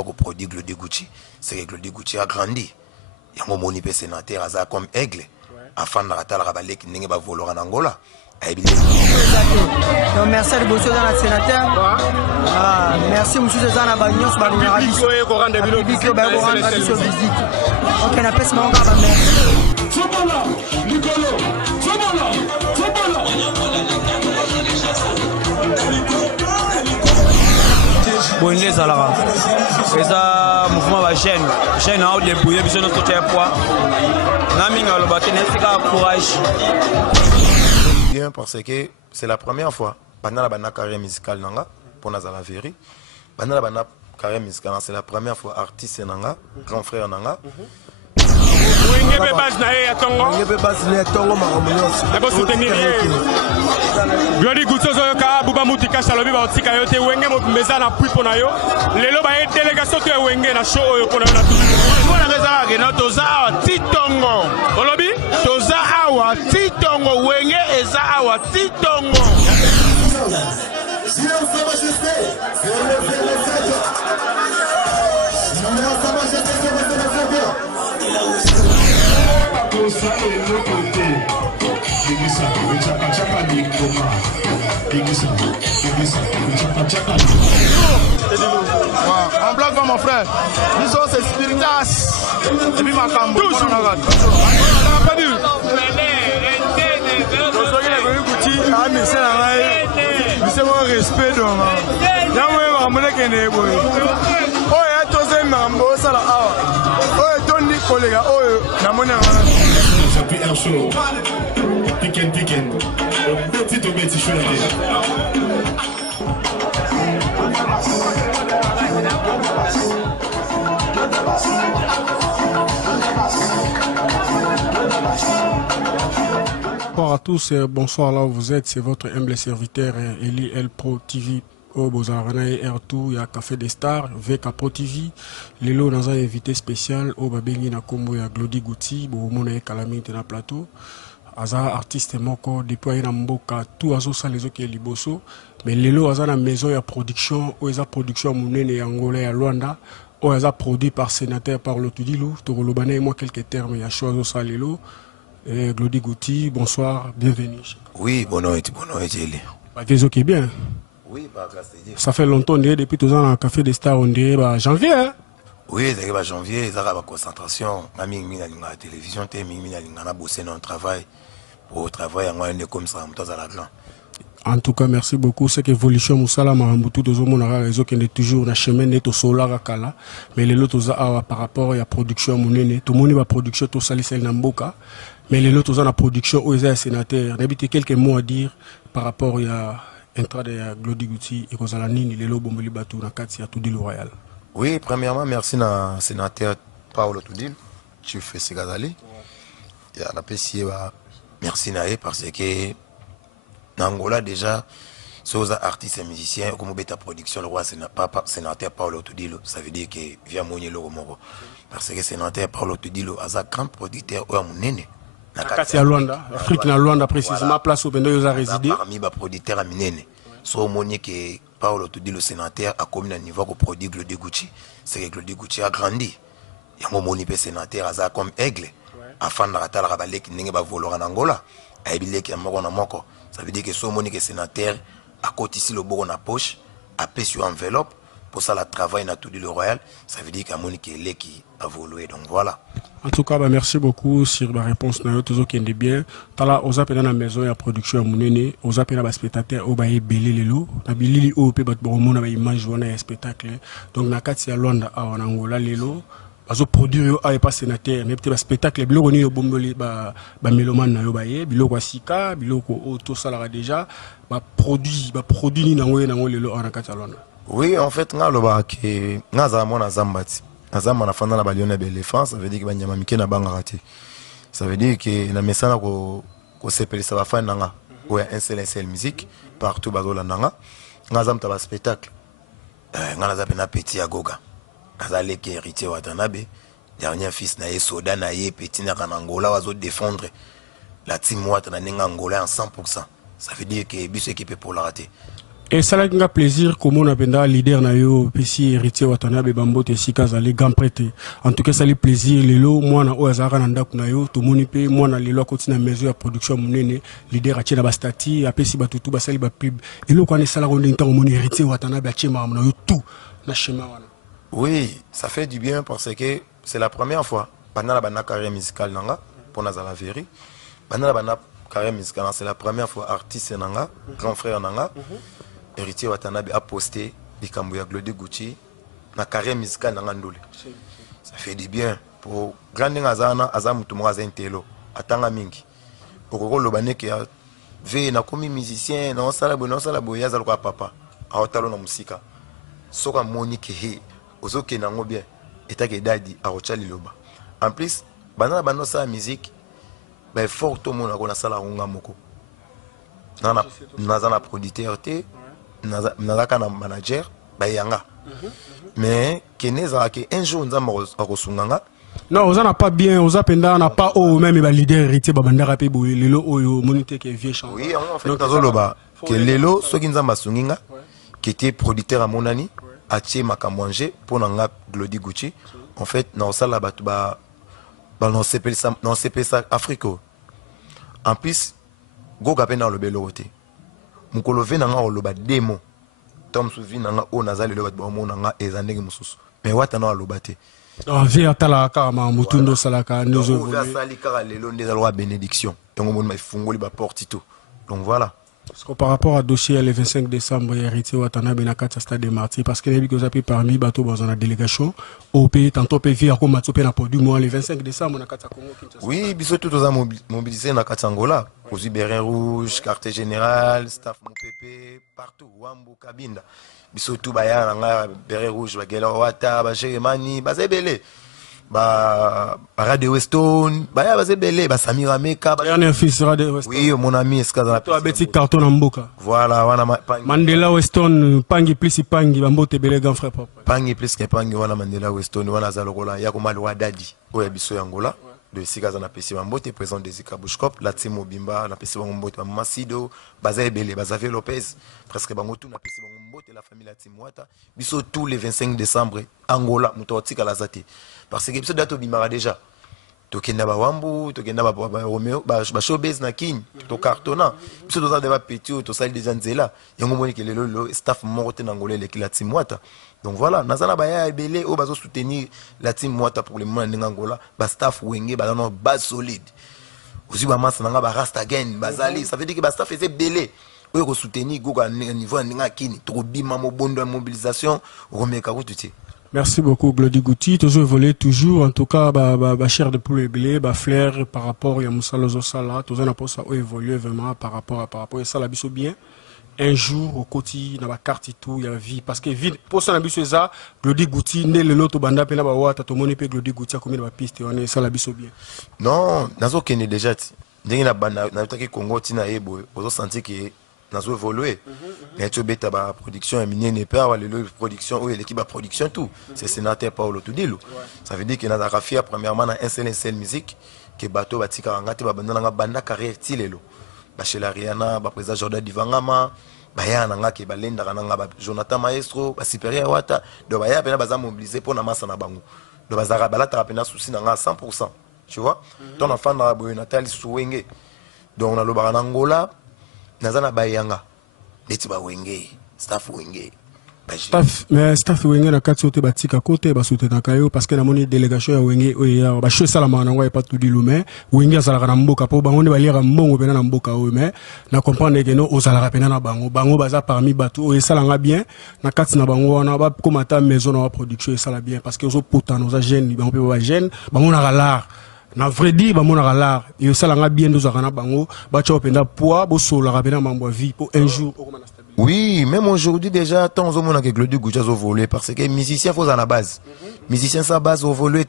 niveau que produit Glody Gucci, c'est que Glody Gucci a grandi. Il y a un moni pe sénateur aza comme aigle. Afin de rater la rabalé qui n'est pas volé en Angola. Donc merci à Bosso dans la sénateur. Merci monsieur Zana Bagnos Bagnos. Ok, on appelle ce moment là. Bon, les alara. Et ça, mouvement va chaîne en haut de bouillir, puis notre soutien poids. Naminga le bateau n'est pas courage. Bien parce que c'est la première fois. Pendant la carrière musicale nanga, pour Nazala Véry. Pendant la carrière musicale, c'est la première fois artiste nanga, grand frère nanga. Glody Gucci ka buba mutika shalobi ba otika yote wenge mo meza na pui pona yo lelo ba délégation to wenge na show yo pona na bona ngeza ke no toza titongo olobi toza awa titongo wenge eza awa titongo En blague comme mon frère, nous sommes ces spiritas. Et puis ma cambo. Toujours. On n'a pas dit. C'est mon respect. Bonsoir à tous, bonsoir là où vous êtes, c'est votre humble serviteur Eli El Pro TV au Bozarana et R2, il y a Café des Stars, VK Pro TV, Lelo dans un invité spécial au Babengi na Kombo ya Glody Gucci, Boumona et Calamite na plateau, Aza artiste moko depuis na mboka tout azo ça les autres liboso, mais Lelo Aza na maison ya production, ou eza production monene ya Angola ya Luanda, ou eza produit par sénateur par Lotudilo, Torolobane et moi quelques termes ya choisi ça Lelo. Glody Gucci, bonsoir, bienvenue. Oui, bonjour, Eli. Ok, bien. Oui, ça fait longtemps, on dirait, depuis 2 ans, dans le Café des Stars, on dirait janvier. Hein? Oui, c'est janvier, il y a la concentration. Je suis à la télévision, je suis bossé dans le travail. Pour le travail, on est comme ça, on est à la grande. En tout cas, merci beaucoup. C'est qu'évolution, Moussala, Marambutu, deux hommes, on a raison qu'il est toujours dans le chemin net au solar à Kala. Mais les autres, par rapport à la production, tout le monde va production, tout ça, c'est Namboka. Mais les autres, la production, où est sénateur. Il y a quelques mots à dire par rapport à l'entrée de Glody Gucci et aux Alanini, les lots Bomboli Batou, dans le cadre de Toudil Royal. Oui, premièrement, merci à sénateur Paolo Toudil, tu fais ce gazali. Et à la PCA, merci Naé parce que en Angola déjà, ces artistes et musiciens, comme bêta production, le roi sénateur Paolo Toudil, ça veut dire que via Monier le Romoro. Parce que sénateur Paolo Toudil, est un grand producteur ou un nene. Nakati à Luanda, Afrique na Luanda précisément, place où Bendo a résidé. Parmi les producteurs à Minene, so monier que Paolo Toudil le sénateur a commis un niveau que produit Glody Gucci, c'est que Glody Gucci a grandi. Il y a un monier pe sénateur aza comme aigle, afin de rater la rabalé qui n'est pas volé en Angola, a ébilé qui est mort en moko. Ça veut dire que so monier que sénateur a côté ici le bon en poche, a payé sur enveloppe, pour ça le travail na Toudil Royal, ça veut dire qu'un monier qui a volé, donc voilà. En tout cas, merci beaucoup sur la réponse. Toujours qui est bien. Tala, on a dans la maison la production à Mounene, on a dans les spectateurs, on a belé les lots, on a belé au pe bat bon on a image on a spectacle. Donc na kati ya Luanda en Angola les lots, bazo produire a pas sénateur, mais peut-être spectacle bilo ni bomboli ba mélomane na yo ba ye, bilo kwa sika, bilo ko tout ça là déjà, ba produit ni na les lots en kati ya Luanda. Oui, en fait, nga loba ke nga za mona zambati. Azama na fanda na baliona beléphant, ça veut dire que banyama mike na banga raté. Ça veut dire que na mesana ko sepeli ça va faire nanga. Ouais, un seul musique partout bazola nanga. Nga zam ta spectacle. Nga na zapena petit agoga. Azale ke héritier Watanabe, dernier fils na ye soda na ye petit na Angola wazo défendre la team Wat na ninga Angola en 100%. Ça veut dire que biso équipe pour la rater. Et ça a plaisir comme on a un leader na yo PC héritier Watanabe Bambote Sika zali grand prêtre. En tout cas ça a plaisir lelo moi na oazara na ndako na yo to moni pe moi na lelo akoti na mesure ya production monene leader a tina ba stati apesi batutu basali ba pub elo kwa ne sala ronde ntango moni héritier Watanabe a chema na yo tout na schéma wana. Oui, ça fait du bien parce que c'est la première fois pendant la carrière musicale nanga pour Nazala Veri. Pendant la carrière musicale c'est la première fois artiste nanga grand frère nanga héritier Watanabe a posté Bikambu ya Glody Gucci na carrière musicale nanga ndole. Ça fait du bien pour grand ngazana azamutu mwaza intelo atanga mingi. Okoko lobane ke ve na komi musicien na sala bo yaza kwa papa awatalo na musika. Soka monique he ozoke nango bien etake dadi arocha liloba. En plus bana bano sa musique ba fort to mona ko na sala runga moko. Nazana producteur te nazaka na manager ba yanga. Mais keneza ke un jour nzamba akosunganga. Non, on n'a pas bien, on a penda, on n'a pas au même ba leader héritier babandara pe boy lelo oyo monité que vieux chanteur. Oui, en fait nazoloba que lelo soki nzamba sunginga qui était producteur à Monani a tché makamwanje pour nanga Glody Gucci. En fait na sala batu ba non c'est ça Africo. En plus go kapena le belote. Mukolo ve nanga oloba demo. Tom souvi nanga o nazali le ba mo nanga ezandenge mususu. Mais wata na oloba te. Ah via tala kama mutundo salaka nous on va sali kara lelo ndeza loi bénédiction. Donc on m'a fungoli ba porte tout. Donc voilà. Parce que par rapport à dossier le 25 décembre héritier Watanabe na kati stade de Martyrs parce que les bigo zapi parmi bateau dans la délégation au pays tantôt PV comme matopé na produit moi le 25 décembre na kati Congo Kinshasa. Oui, biso tout aux mobilisé na kati Angola, aux Bérin Rouge, quartier général, staff mon pépé partout Wambu Kabinda. Biso tout baya na Bérin Rouge ba Gela Wata ba Jeremani ba Zebele. Ba Radio Weston, ba Zebele, ba Samira Meka, ba dernier fils Radio Weston. Oui, mon ami Eskaza. Toi beti carton en mboka. Voilà, wana Mandela Weston, Pangi plus Pangi, Bambote Bele grand frère papa. Pangi plus que Pangi wana Mandela Weston wana zalokola yakoma lwa dadi. Oya biso Angola. De Sikaza na pesi Bambote président des Zika Bushkop, la Timo Bimba, na pesi Bambote Masido, Bazae Bele, Bazave Lopez, presque Bangotu na pesi Bambote la famille la Timwata. Biso tous les 25 décembre Angola mutotika la zate. Parce que biso dato bimara déjà. Tokenda ba Wambu, tokenda ba Romeo, ba showbiz na king, to cartona. Biso doza deba petit to sali déjà nzela. Yango moni ke lelo staff morote na Angola le la Timwata. Donc voilà, nazana baya ebele o bazo soutenir la team Mwata pour le moment en Angola, ba staff wenge ba dans base solide. Aussi ba massa nanga ba rasta again, bazali, ça veut dire que ba staff faisait belé. O ko soutenir go niveau ninga kini, to bima mo bondo mobilisation, remeka ko tuti. Merci beaucoup Glody Gucci, toujours évolué toujours en tout cas ba cher de poulet belé, ba flair par rapport à Moussa Lozo Sala, toujours na pour ça évoluer vraiment par rapport et ça la biso bien. Un jour au côté dans la carte et tout il y a vie parce que vide pour ça la biso ça Glody Gucci né le loto banda pena ba wata to moni pe Glody Gucci a combien de piste on est ça la biso bien. Non, nazo kene déjà ndenge na banda na taki Congo tina ebo ozo sentir que nazo évoluer. Mais tu beta ba production minene pas le production ou l'équipe ba production tout. C'est sénateur Paulo Tudilo. Ça veut dire que na rafia premièrement na un seul musique que bateau batika ngati ba banda carrière tilelo. Chez la Rihanna, ba président Jordan Divangama, ba ya nanga ke balenda kananga ba Jonathan Maestro, ba supérieur wata, do ba ya pena baza mobiliser pour na massa na bango. Do bazara balata pena souci nanga 100%. Tu vois? Ton enfant na boyo Nathalie Souwenge. Donc on a le Baranangola, nazana ba yanga. Neti ba wenge, staff wenge. Mais staff wenge na kati sote batika côté ba sote na kayo parce que na moni délégation ya wenge oya ba cho sala mana ngwa pas tout dilu mais wenge sala kana mboka po bango ne ba lira mbongo pena na mboka o mais na comprendre que no osala pena na bango baza parmi batu o sala nga bien na kati na bango na ba komata maison na production sala bien parce que ozo puta nos jeunes bango pe ba jeune bango na l'art na vrai dit ba mona l'art yo sala nga bien doza kana bango ba cho penda poids bo sola pena mambo vie pour un jour. Oui, même aujourd'hui déjà, tant aux hommes que Glody Gucci a volé parce que musicien faut à la base. Musicien sa base au volé.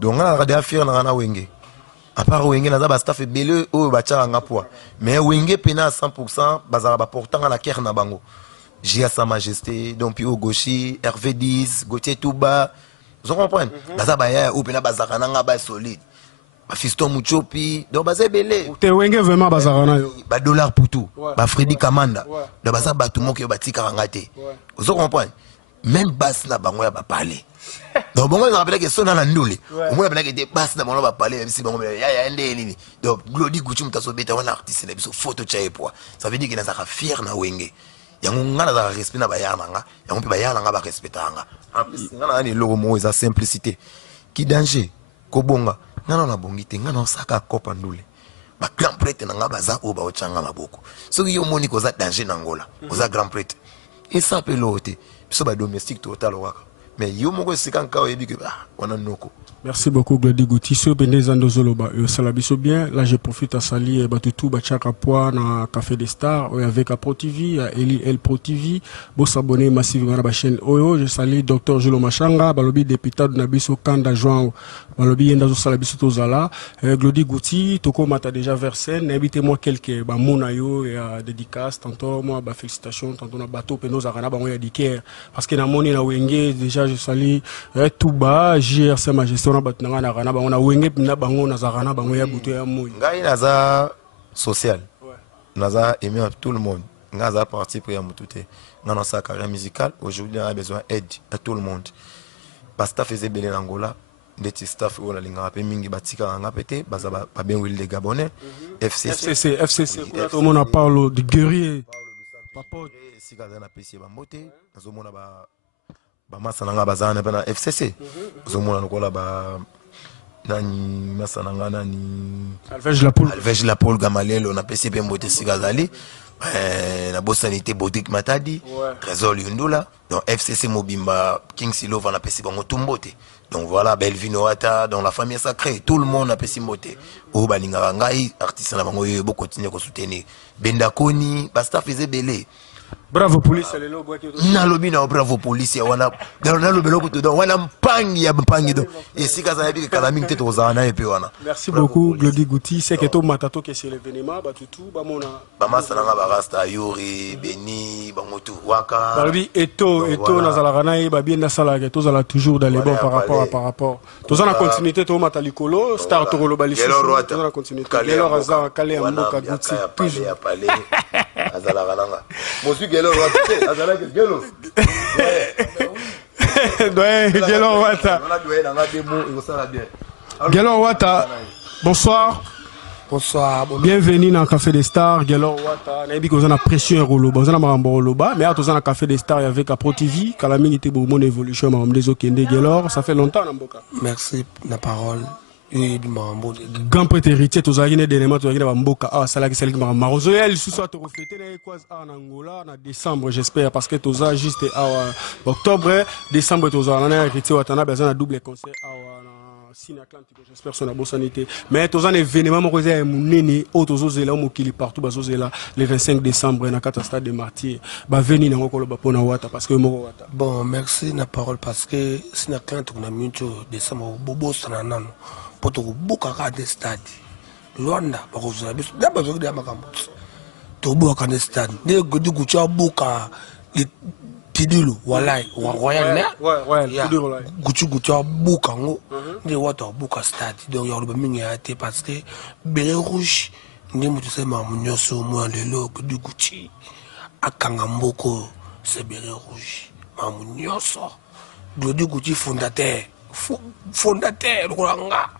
Donc on a regardé à faire na wenge. À part wenge na za staff belé au bacha nga poids. Mais wenge pena 100% bazara ba portant à la guerre na bango. J'ai sa majesté, donc puis au gauchi, RV10, Gauthier Touba. Vous comprenez? Baza baya ou pena bazara nga ba solide. Fiston Muchopi, donc baza belé. Te wenge vraiment bazarana yo. Ba dollar pour tout. Ba Freddy Kamanda. Donc baza batumo ki bati karangate. Vous comprenez? Même basse na bango ya ba parler. Donc bon, on rappelle que son na ndule. Au moins que des basse na bango ba parler même si bango ya ndé nini. Donc Glody Gucci mutaso beta wana artiste na biso photo cha epoa. Ça veut dire que na za fier na wenge. Yango ngana za respect na bayana nga. Yango pe bayana nga ba respectanga. En plus ngana ni logo mo za simplicité. Ki danger ko bonga. Ngana na bongite ngana saka kopa ndule. Ba grand prêtre na nga baza o ba ochanga maboko. So yo moni ko za danger na ngola. Ko za grand prêtre. Et ça peut l'ôter. So ba domestique total waka. Mais yo moko sikan ka oyebi ke wana noko. Merci beaucoup Glody Gucci. So benezando zoloba salabiso bien. Là je profite à saluer Batutu Bachaka Poa na Café des Stars avec Pro TV, Eli El Pro TV. Bo s'abonner massivement à la chaîne Oyo. Je salue Dr Julo Machanga, balobi député de Nabiso Kanda João. Balobi yendazo salabiso tozala. Glody Gucci, toko mata déjà versé. N'invitez-moi quelques mona yo et dédicace. Tantôt moi félicitations, tantôt na bateau peno zarana ba moya diker. Parce que na moni na wenge déjà je salue Touba, JRC Majesté. On a wenge na bango na zarana bango ya buto ya moyi. Ngai naza social. Naza aimer tout le monde. Naza parti pour ya mutute. Dans sa carrière musicale, aujourd'hui on a besoin d'aide à tout le monde. Basta faisait belé l'Angola, des staff ou la linga pe mingi batika nga pété, baza ba bien wil les Gabonais, FCC. Tout le monde parle de guerrier. Papa si kaza na PC ba moté, nazo mona ba masa nga bazana na FCC. Nazo mona lokola ba nani masa nga nani Alvej la Paul Gamaliel on a PC pe moté si kazali. La Bossanité Bodrick Matadi, Trésor Yundula, donc FCC Mobimba, King Silo, on a PC Bangotumbote. Donc voilà, Belvino Wata, dans la famille sacrée, tout le monde a PC Moté. Au Balingarangai, artiste na bango yo continuer à soutenir. Bendakoni, Basta faisait belé. Bravo police, c'est le nalobi na bravo police ya wana nalobi loko to don wana mpangi ya mpangi do et si kaza yabi kala mingi te tozana epe wana. Merci beaucoup Glody Gucci, c'est que to matato que c'est l'événement batutu ba mona ba masana nga ba rasta yori beni ba motu waka balobi eto nazala kana ba bien na sala que tozala toujours dans les bons par rapport tozana continuité to mata likolo star to lo baliso tozana continuité alors azala kale amboka Gucci toujours ya palé azala kana nga mosu gelo wata azala gelo Gelo Wata. Gelo Wata, bonsoir. Bonsoir. Bienvenue dans le Café des Stars. Gelo Wata, nabi ko zana pression roloba, zana marambo roloba, mais à dans le Café des Stars avec Pro TV, Kalami était bon mon évolution maram des okende Gelo, ça fait longtemps Namboka. Merci la parole. Grand prêtre héritier, tous les éléments, tous les Mboka, ça là qui c'est le Marozoel, sous ça, tu refléter les quoi en Angola, en décembre, j'espère, parce que tous les juste octobre, décembre, tous les on a héritier, on a besoin d'un double concert, Sine Atlantique, j'espère son bonne sanité. Mais tous les événements, mon cousin, mon néné, autres os là, mon kili partout, basos là, le 25 décembre, dans le stade de Martyrs, bah venir dans le colo bapona wata, parce que mo wata. Bon, merci la parole, parce que Sine Atlantique, on a mis décembre, bobo sananano. Poto buka de stade Luanda bakozala biso daba zoki ya makambo to buka de stade ne godi kucha buka tidilu walai wa royal ne kucha buka ngo ne wata buka stade donc ya loba mingi ate parce que bere rouge ndi mutu se mamunyoso mo lelo godi kuchi akanga mboko se bere rouge mamunyoso godi kuchi fondateur lokolanga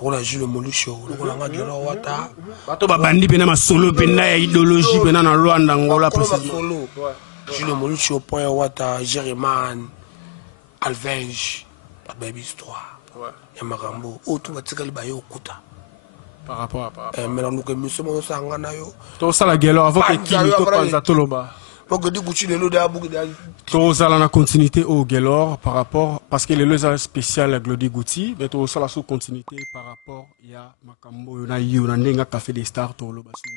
lokola Jules Molucho lokolanga Gelo Wata bato babandi pena masolo pena ya idéologie pena na Luanda Angola précisément Jules Molucho point Wata Jéréman Alvenge la baby histoire ya makambo otu batikali ba yo kuta par rapport à mais là nous que monsieur mo sangana yo to sala Gelo avant que Kimi to panza toloba. Tous à la continuité au Gelo par rapport parce que les lois spéciales Glody Gucci mais tous à la sous continuité par rapport il y a makambo na yu na ndenga Café des Stars to lo basu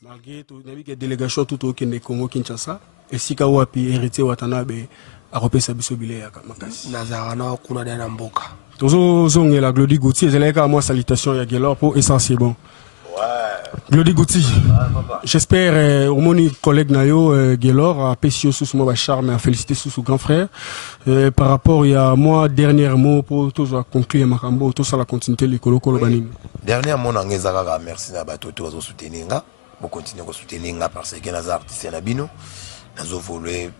malgré tout nabi que délégation tout au Congo Kinshasa et sika wapi héritier Watanabe a repesa biso bilé ya makasi nazarana kuna na mboka tozo zongela Glody Gucci zeleka moi salutation ya Gelo pour essentiellement Glody Gouti, j'espère au mon collègue Nayo Guélor a péché sous mon charme et a félicité sous son grand frère. Par rapport à moi, dernier mot pour tous conclure Makambo, tous à la continuité de l'écolo Kolobanim. Dernier mot, merci à tous à soutenir. Pour continuer à soutenir parce que les artistes Nabino, nous avons voulu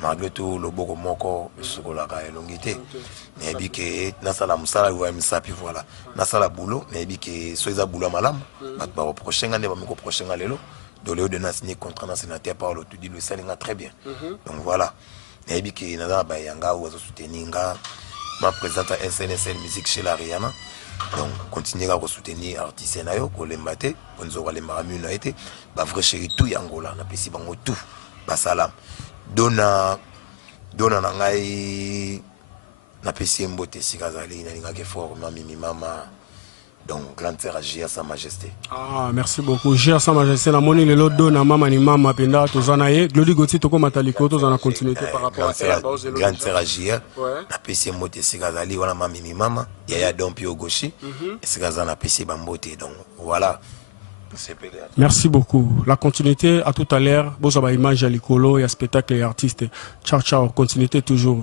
malgré tout le beau moko ce qu'on a longité. Mais bien que nasala musala ou misapi voilà. Nasala boulot, mais bien que soyez à boulot malam. Maintenant au prochain année, au prochain année là, de l'eau de signer contrat dans sénateur par le tout dit le salinga très bien. Donc voilà. Mais bien que nada bayanga ou soutenir ma présente à SNSL musique chez la Rihanna. Donc continuer à soutenir artistes nayo ko lembate, bonzo ko lembaramu na été, ba vrai chéri tout yangola na pesi bango tout. Ba salam. Dona na ngai na pesi mbote sikazali na linga ke fort mami mama. Donc grande sœur Gia Sa Majesté. Ah merci beaucoup Gia Sa Majesté na moni lelo dona mama ni mama penda tozana ye Glody Gouti toko mataliko tozana continuité par rapport à grande sœur Gia na pesi mbote sikazali wana mami mama yaya dompi ogoshi sikazana na pesi bambote donc voilà. Merci beaucoup. La continuité à tout à l'heure. Bon, ça va image à l'écolo, il y a spectacle et artistes. Ciao, ciao. Continuité toujours.